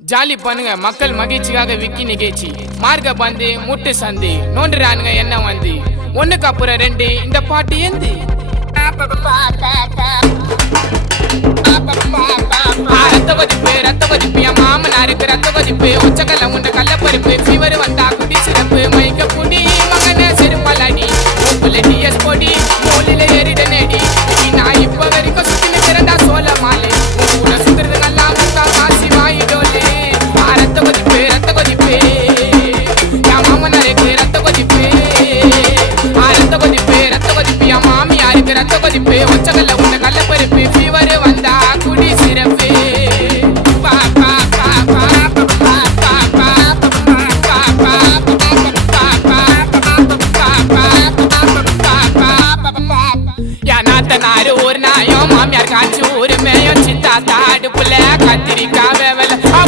jolly பண்ணுங்க மக்கள் மகிழ்ச்சிக்காக விக்கி நிகழ்ச்சி மார்க்க பந்து முட்டு சந்தி நோண்டுறானுங்க என்ன வந்து ஒண்ணுக்கு அப்புறம் ரெண்டு இந்த பாட்டு ஏந்து ரத்த வதிப்பு என் மாமனாருக்கு ரத்த வதிப்பு உச்சக்கல்ல முண்ட கள்ள பருப்பு ஃபீவர் வந்தா